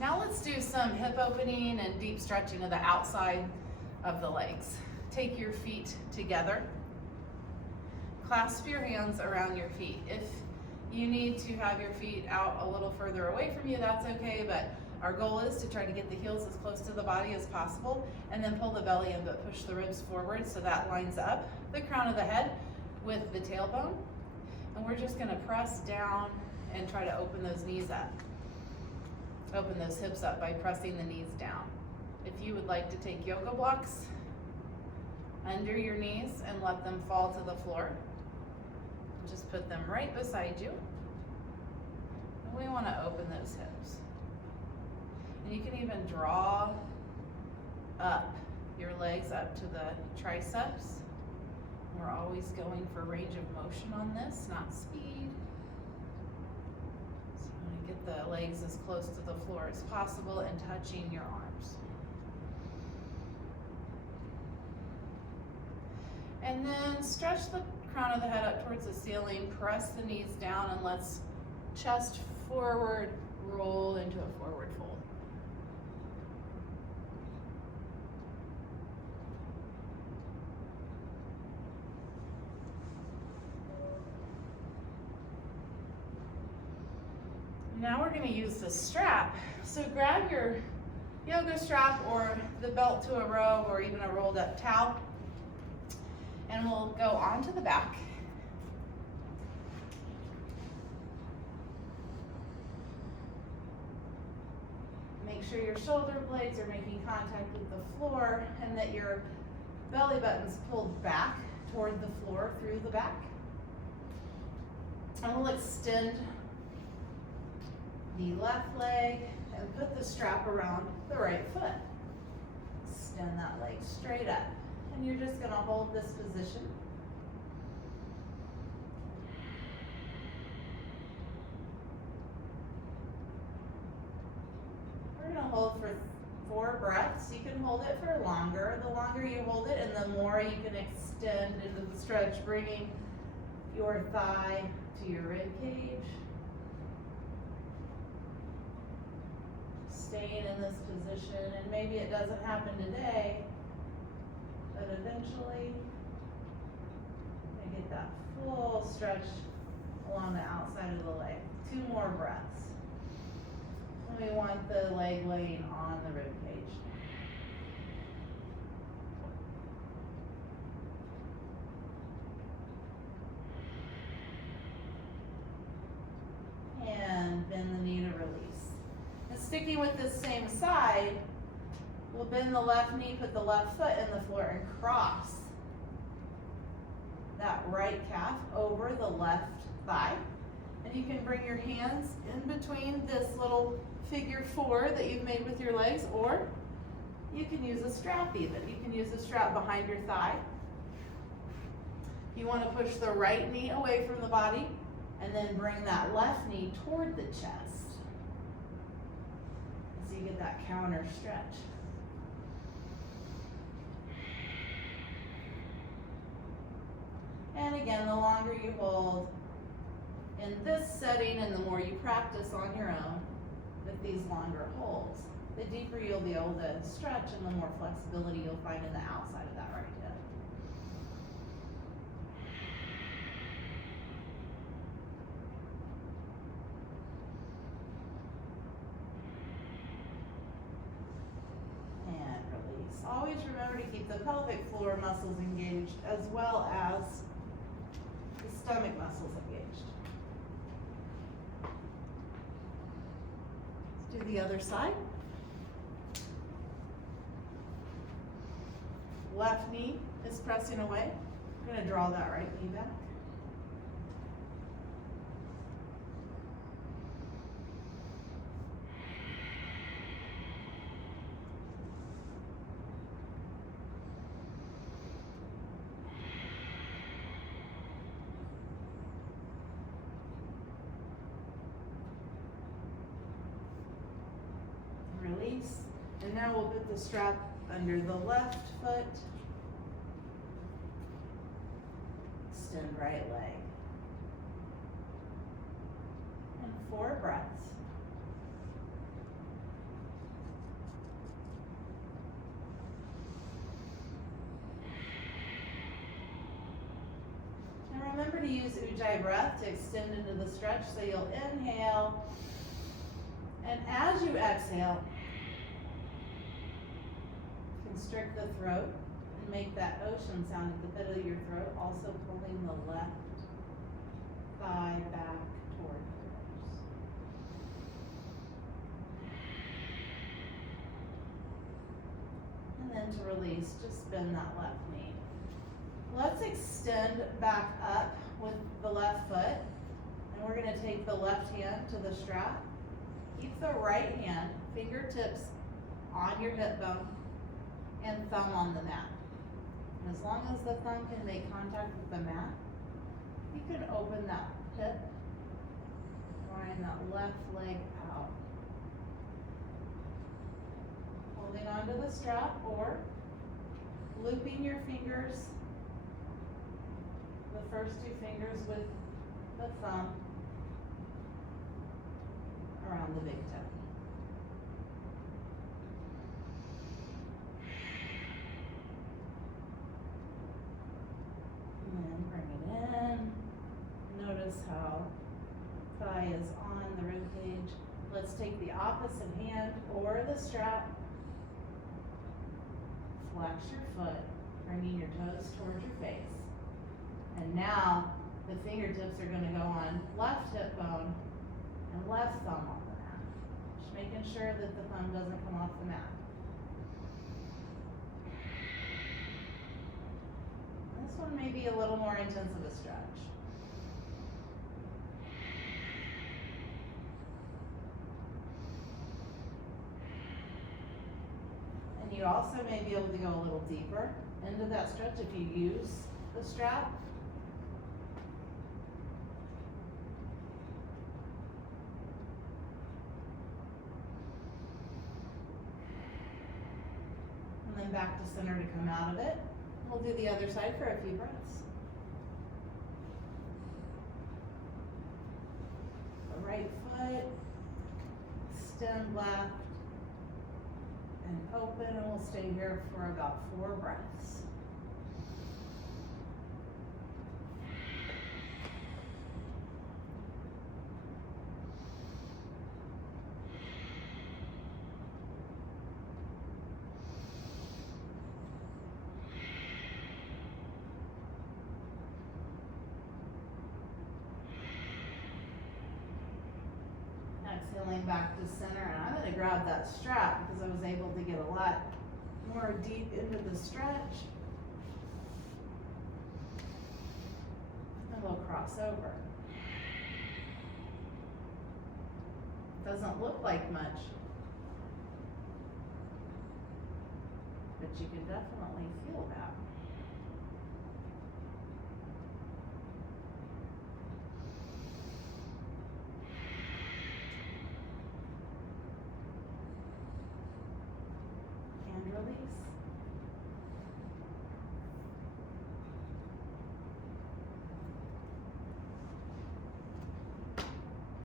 Now let's do some hip opening and deep stretching of the outside of the legs. Take your feet together. Clasp your hands around your feet. If you need to have your feet out a little further away from you, that's okay, but our goal is to try to get the heels as close to the body as possible, and then pull the belly in, but push the ribs forward so that lines up the crown of the head with the tailbone. And we're just gonna press down and try to open those knees up. Open those hips up by pressing the knees down. If you would like to take yoga blocks under your knees and let them fall to the floor, just put them right beside you. And we want to open those hips. And you can even draw up your legs up to the triceps. We're always going for range of motion on this, not speed. So you want to get the legs as close to the floor as possible and touching your arms. And then stretch the crown of the head up towards the ceiling, press the knees down, and let's chest forward, roll into a forward fold. Now we're going to use the strap. So grab your yoga strap or the belt to a robe or even a rolled up towel, and we'll go onto the back. Make sure your shoulder blades are making contact with the floor and that your belly button's pulled back toward the floor through the back. And we'll extend the left leg and put the strap around the right foot. Extend that leg straight up. And you're just going to hold this position. We're going to hold for 4 breaths. You can hold it for longer. The longer you hold it and the more you can extend into the stretch, bringing your thigh to your rib cage. Staying in this position, and maybe it doesn't happen today, but eventually you get that full stretch along the outside of the leg. 2 more breaths. And we want the leg laying on the rib cage. And bend the knee to release. And sticking with this same side, we'll bend the left knee, put the left foot in the floor, and cross that right calf over the left thigh. And you can bring your hands in between this little figure 4 that you've made with your legs, or you can use a strap even. You can use a strap behind your thigh. You want to push the right knee away from the body and then bring that left knee toward the chest. So you get that counter stretch. And again, the longer you hold in this setting and the more you practice on your own with these longer holds, the deeper you'll be able to stretch and the more flexibility you'll find in the outside of that right hip. And release. Always remember to keep the pelvic floor muscles engaged as well as the stomach muscles engaged. Let's do the other side. Left knee is pressing away. We're going to draw that right knee back. Release. And now we'll put the strap under the left foot. Extend right leg. And 4 breaths. use Ujjayi breath to extend into the stretch. So you'll inhale, and as you exhale, constrict the throat and make that ocean sound at the pit of your throat, also pulling the left thigh back toward yours. And then to release, just bend that left knee. Let's extend back up with the left foot, and we're going to take the left hand to the strap. Keep the right hand, fingertips on your hip bone, and thumb on the mat. And as long as the thumb can make contact with the mat, you can open that hip, drawing that left leg out. Holding onto the strap or looping your fingers, the first two fingers with the thumb around the big toe. And then bring it in. Notice how thigh is on the rib cage. Let's take the opposite hand or the strap. Flex your foot, bringing your toes towards your face. And now the fingertips are going to go on left hip bone and left thumb on the mat. Just making sure that the thumb doesn't come off the mat. This one may be a little more intense of a stretch. And you also may be able to go a little deeper into that stretch if you use the strap. And then back to center to come out of it. We'll do the other side for a few breaths. The right foot, extend left, and open, and we'll stay here for about 4 breaths. Exhaling back to center, and I'm going to grab that strap because I was able to get a lot more deep into the stretch. And we'll cross over. Doesn't look like much, but you can definitely feel that.